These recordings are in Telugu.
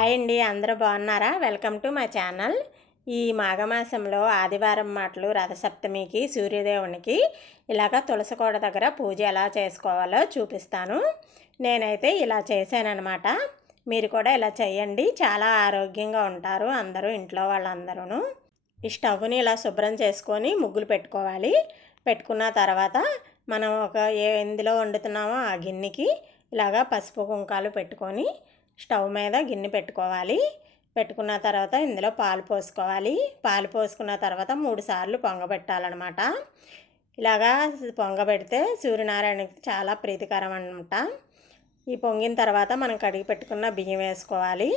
హాయ్ అండి, అందరూ బాగున్నారా? Welcome to my channel. ఈ మాఘమాసంలో ఆదివారం మాటలు రథసప్తమికి సూర్యదేవునికి ఇలాగ తులసి కోట దగ్గర పూజ ఎలా చేసుకోవాలో చూపిస్తాను. నేనైతే ఇలా చేశానన్నమాట. మీరు కూడా ఇలా చేయండి, చాలా ఆరోగ్యంగా ఉంటారు అందరూ, ఇంట్లో వాళ్ళందరూ. ఈ స్టవ్ని ఇలా శుభ్రం చేసుకొని ముగ్గులు పెట్టుకోవాలి. పెట్టుకున్న తర్వాత మనం ఎందులో వండుతున్నామో ఆ గిన్నెకి ఇలాగా పసుపు కుంకాలు పెట్టుకొని స్టవ్ మీద గిన్నె పెట్టుకోవాలి. పెట్టుకున్న తర్వాత ఇందులో పాలు పోసుకోవాలి. పాలు పోసుకున్న తర్వాత 3 సార్లు పొంగబెట్టాలన్నమాట. ఇలాగా పొంగబెడితే సూర్యనారాయణకి చాలా ప్రీతికరం అన్నమాట. ఈ పొంగిన తర్వాత మనం కడిగి పెట్టుకున్న బియ్యం వేసుకోవాలి.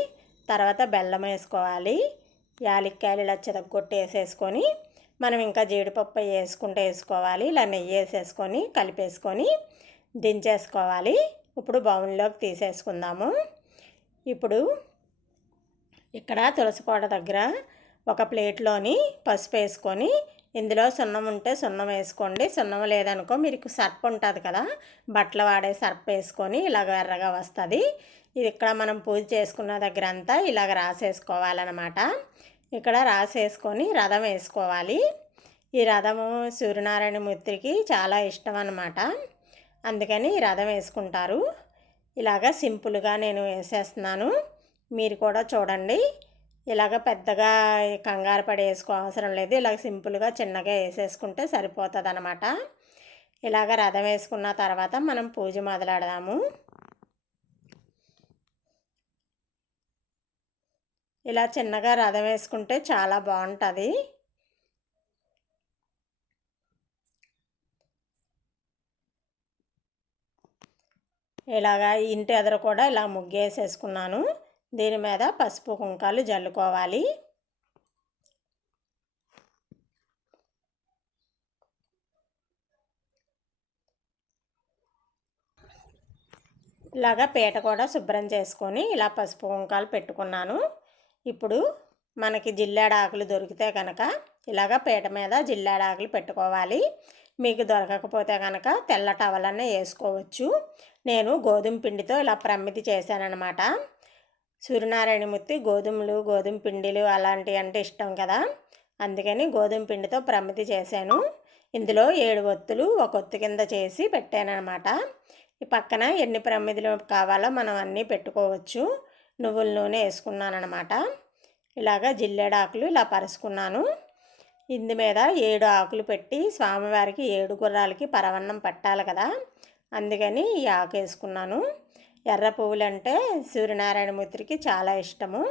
తర్వాత బెల్లం వేసుకోవాలి. యాలక్కాయలు ఇలా చితగ్గొట్టి వేసేసుకొని మనం ఇంకా జీడిపప్పు వేసుకోవాలి. ఇలా నెయ్యి వేసేసుకొని కలిపేసుకొని దించేసుకోవాలి. ఇప్పుడు బౌల్లోకి తీసేసుకుందాము. ఇప్పుడు ఇక్కడ తులసి కోట దగ్గర ఒక ప్లేట్లోని పసుపు వేసుకొని ఇందులో సున్నం ఉంటే సున్నం వేసుకోండి. సున్నం లేదనుకో మీకు సర్ప్ ఉంటుంది కదా, బట్టలు వాడే సర్ప్ వేసుకొని ఇలాగ ఎర్రగా వస్తుంది. ఇది ఇక్కడ మనం పూజ చేసుకున్న దగ్గర అంతా ఇలాగ రాసేసుకోవాలన్నమాట. ఇక్కడ రాసేసుకొని రథం వేసుకోవాలి. ఈ రథము సూర్యనారాయణ మూర్తికి చాలా ఇష్టం అన్నమాట. అందుకని రథం వేసుకుంటారు. ఇలాగ సింపుల్గా నేను వేసేస్తున్నాను. మీరు కూడా చూడండి. ఇలాగ పెద్దగా కంగారు పడి అవసరం లేదు. ఇలాగ సింపుల్గా చిన్నగా వేసేసుకుంటే సరిపోతుంది అన్నమాట. ఇలాగ రథం వేసుకున్న తర్వాత మనం పూజ మొదలెడదాము. ఇలా చిన్నగా రథం వేసుకుంటే చాలా బాగుంటుంది. ఇలాగా ఇంటి ఎదురు కూడా ఇలా ముగ్గేసేసుకున్నాను. దీని మీద పసుపు కుంకాలు జల్లుకోవాలి. ఇలాగా పీట కూడా శుభ్రం చేసుకొని ఇలా పసుపు కుంకాలు పెట్టుకున్నాను. ఇప్పుడు మనకి జిల్లేడాకులు దొరికితే కనుక ఇలాగ పీట మీద జిల్లేడాకులు పెట్టుకోవాలి. మీకు దొరకకపోతే కనుక తెల్ల టవలన్నీ వేసుకోవచ్చు. నేను గోధుమ పిండితో ఇలా ప్రమిది చేశానన్నమాట. సూర్యనారాయణమూర్తి గోధుమ పిండిలు అలాంటివి అంటే ఇష్టం కదా, అందుకని గోధుమ పిండితో ప్రమిది చేశాను. ఇందులో 7 ఒత్తులు ఒక ఒత్తు కింద చేసి పెట్టానన్నమాట. ఈ పక్కన ఎన్ని ప్రమిదలు కావాలో మనం అన్నీ పెట్టుకోవచ్చు. నువ్వుల నూనె వేసుకున్నానమాట. ఇలాగ జిల్లేడాకులు ఇలా పరుచుకున్నాను. ఇందు మీద 7 ఆకులు పెట్టి స్వామివారికి 7 గుర్రాలకి పరవన్నం పట్టాలి కదా, అందుకని ఈ ఆకు వేసుకున్నాను. ఎర్ర పువ్వులు అంటే సూర్యనారాయణమూర్తికి చాలా ఇష్టము.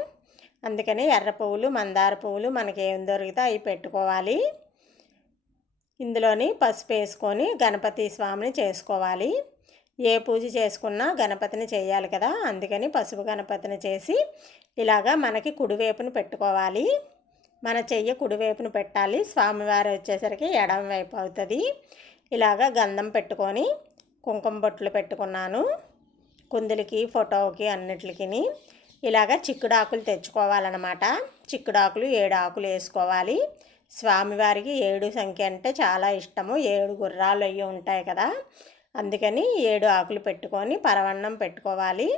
అందుకని ఎర్ర పువ్వులు, మందార పువ్వులు మనకి ఏం దొరికితే అవి పెట్టుకోవాలి. ఇందులోని పసుపు వేసుకొని గణపతి స్వామిని చేసుకోవాలి. ఏ పూజ చేసుకున్నా గణపతిని చేయాలి కదా, అందుకని పసుపు గణపతిని చేసి ఇలాగా మనకి కుడివైపును పెట్టుకోవాలి. మన చెయ్యి కుడివైపును పెట్టాలి. స్వామివారు వచ్చేసరికి ఎడమ వైపు అవుతుంది. ఇలాగా గంధం పెట్టుకొని కుంకుమ బొట్లు పెట్టుకున్నాను. కుందులకి, ఫోటోకి అన్నిటికి ఇలాగ చిక్కుడాకులు తెచ్చుకోవాలన్నమాట. చిక్కుడాకులు 7 ఆకులు వేసుకోవాలి. స్వామివారికి 7 సంఖ్య అంటే చాలా ఇష్టము. 7 గుర్రాలు అయ్యి ఉంటాయి కదా, అందుకని 7 ఆకులు పెట్టుకొని పరవన్నం పెట్టుకోవాలి.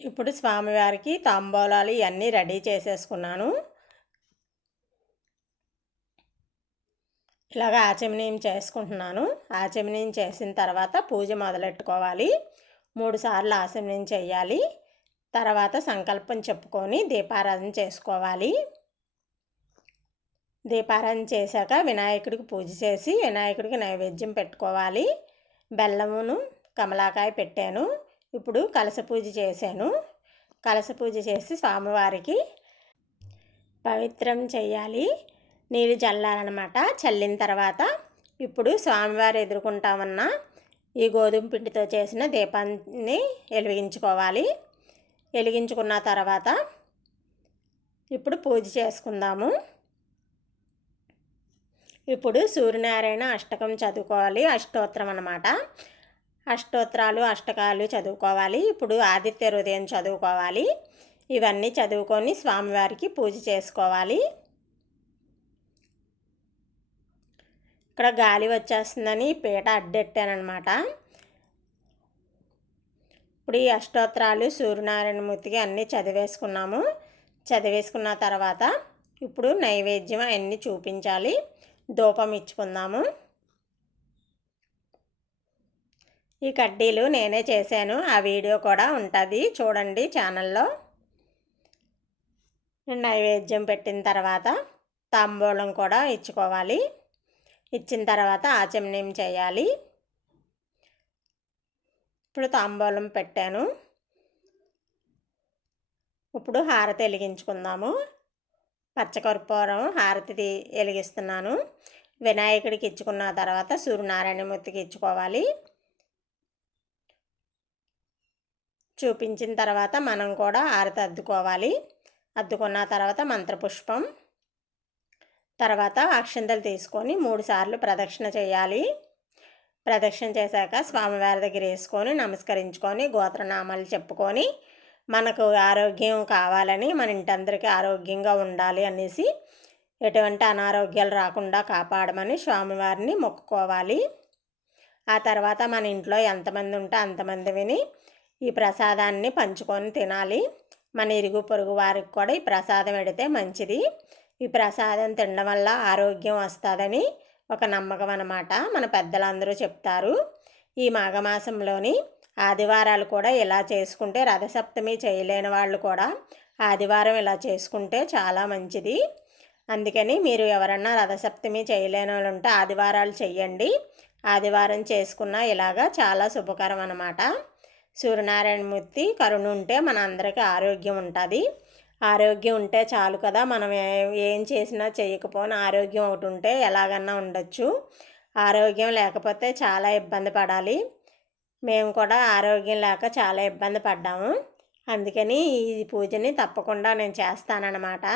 ఇప్పుడు స్వామివారికి తాంబూలాలు ఇవన్నీ రెడీ చేసేసుకున్నాను. ఇలాగ ఆచమనీయం చేసుకుంటున్నాను. ఆచమనీయం చేసిన తర్వాత పూజ మొదలెట్టుకోవాలి. 3 సార్లు ఆచమనీయం చేయాలి. తర్వాత సంకల్పం చెప్పుకొని దీపారాధన చేసుకోవాలి. దీపారాధన చేశాక వినాయకుడికి పూజ చేసి వినాయకుడికి నైవేద్యం పెట్టుకోవాలి. బెల్లమును కమలాకాయ పెట్టాను. ఇప్పుడు కలశ పూజ చేశాను. కలశ పూజ చేసి స్వామివారికి పవిత్రం చేయాలి. నీళ్ళు చల్లాలన్నమాట. చల్లిన తర్వాత ఇప్పుడు స్వామివారు ఎదుర్కొంటా ఉన్న ఈ గోధుమ పిండితో చేసిన దీపాన్ని వెలిగించుకోవాలి. వెలిగించుకున్న తర్వాత ఇప్పుడు పూజ చేసుకుందాము. ఇప్పుడు సూర్యనారాయణ అష్టకం చదువుకోవాలి. అష్టోత్తరం అన్నమాట. అష్టోత్తరాలు, అష్టకాలు చదువుకోవాలి. ఇప్పుడు ఆదిత్య హృదయం చదువుకోవాలి. ఇవన్నీ చదువుకొని స్వామివారికి పూజ చేసుకోవాలి. ఇక్కడ గాలి వచ్చేస్తుందని పీట అడ్డెట్టానమాట. ఇప్పుడు ఈ అష్టోత్తరాలు సూర్యనారాయణమూర్తికి అన్నీ చదివేసుకున్నాము. చదివేసుకున్న తర్వాత ఇప్పుడు నైవేద్యం అన్నీ చూపించాలి. ధూపం ఇచ్చుకుందాము. ఈ కడ్డీలు నేనే చేశాను. ఆ వీడియో కూడా ఉంటుంది, చూడండి ఛానల్లో. నైవేద్యం పెట్టిన తర్వాత తాంబూలం కూడా ఇచ్చుకోవాలి. ఇచ్చిన తర్వాత ఆచమనం చేయాలి. ఇప్పుడు తాంబూలం పెట్టాను. ఇప్పుడు హారతి వెలిగించుకుందాము. పచ్చకర్పూరం హారతి వెలిగిస్తున్నాను. వినాయకుడికి ఇచ్చుకున్న తర్వాత సూర్యనారాయణమూర్తికి ఇచ్చుకోవాలి. చూపించిన తర్వాత మనం కూడా హారతి అద్దుకోవాలి. అద్దుకున్న తర్వాత మంత్రపుష్పం, తర్వాత అక్షంతలు తీసుకొని 3 సార్లు ప్రదక్షిణ చేయాలి. ప్రదక్షిణ చేశాక స్వామివారి దగ్గర వేసుకొని నమస్కరించుకొని గోత్రనామాలు చెప్పుకొని మనకు ఆరోగ్యం కావాలని, మన ఇంటందరికీ ఆరోగ్యంగా ఉండాలి అనేసి, ఎటువంటి అనారోగ్యాలు రాకుండా కాపాడమని స్వామివారిని మొక్కుకోవాలి. ఆ తర్వాత మన ఇంట్లో ఎంతమంది ఉంటే అంతమంది విని ఈ ప్రసాదాన్ని పంచుకొని తినాలి. మన ఇరుగు పొరుగు వారికి కూడా ఈ ప్రసాదం పెడితే మంచిది. ఈ ప్రసాదం తినడం వల్ల ఆరోగ్యం వస్తుందని ఒక నమ్మకం అన్నమాట. మన పెద్దలందరూ చెప్తారు. ఈ మాఘమాసంలోని ఆదివారాలు కూడా ఇలా చేసుకుంటే, రథసప్తమి చేయలేని వాళ్ళు కూడా ఆదివారం ఇలా చేసుకుంటే చాలా మంచిది. అందుకని మీరు ఎవరన్నా రథసప్తమి చేయలేని వాళ్ళు ఉంటే ఆదివారాలు చెయ్యండి. ఆదివారం చేసుకున్న ఇలాగా చాలా శుభకరం అన్నమాట. సూర్యనారాయణమూర్తి కరుణ ఉంటే మన అందరికీ ఆరోగ్యం ఉంటుంది. ఆరోగ్యం ఉంటే చాలు కదా. మనం ఏం చేసినా చేయకపోయినా ఆరోగ్యం ఒకటి ఉంటే ఎలాగన్నా ఉండొచ్చు. ఆరోగ్యం లేకపోతే చాలా ఇబ్బంది పడాలి. మేము కూడా ఆరోగ్యం లేక చాలా ఇబ్బంది పడ్డాము. అందుకని ఈ పూజని తప్పకుండా నేను చేస్తానన్నమాట.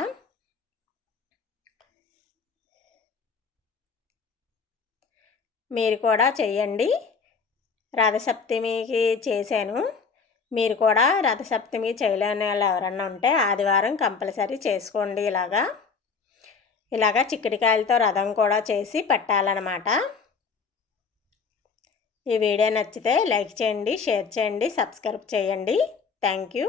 మీరు కూడా చెయ్యండి. రథసప్తమికి చేశాను. మీరు కూడా రథసప్తమి చేయలేని వాళ్ళు ఎవరన్నా ఉంటే ఆదివారం కంపల్సరీ చేసుకోండి. ఇలాగా చిక్కుడుకాయలతో రథం కూడా చేసి పెట్టాలన్నమాట. ఈ వీడియో నచ్చితే లైక్ చేయండి, షేర్ చేయండి, సబ్స్క్రైబ్ చేయండి. Thank you.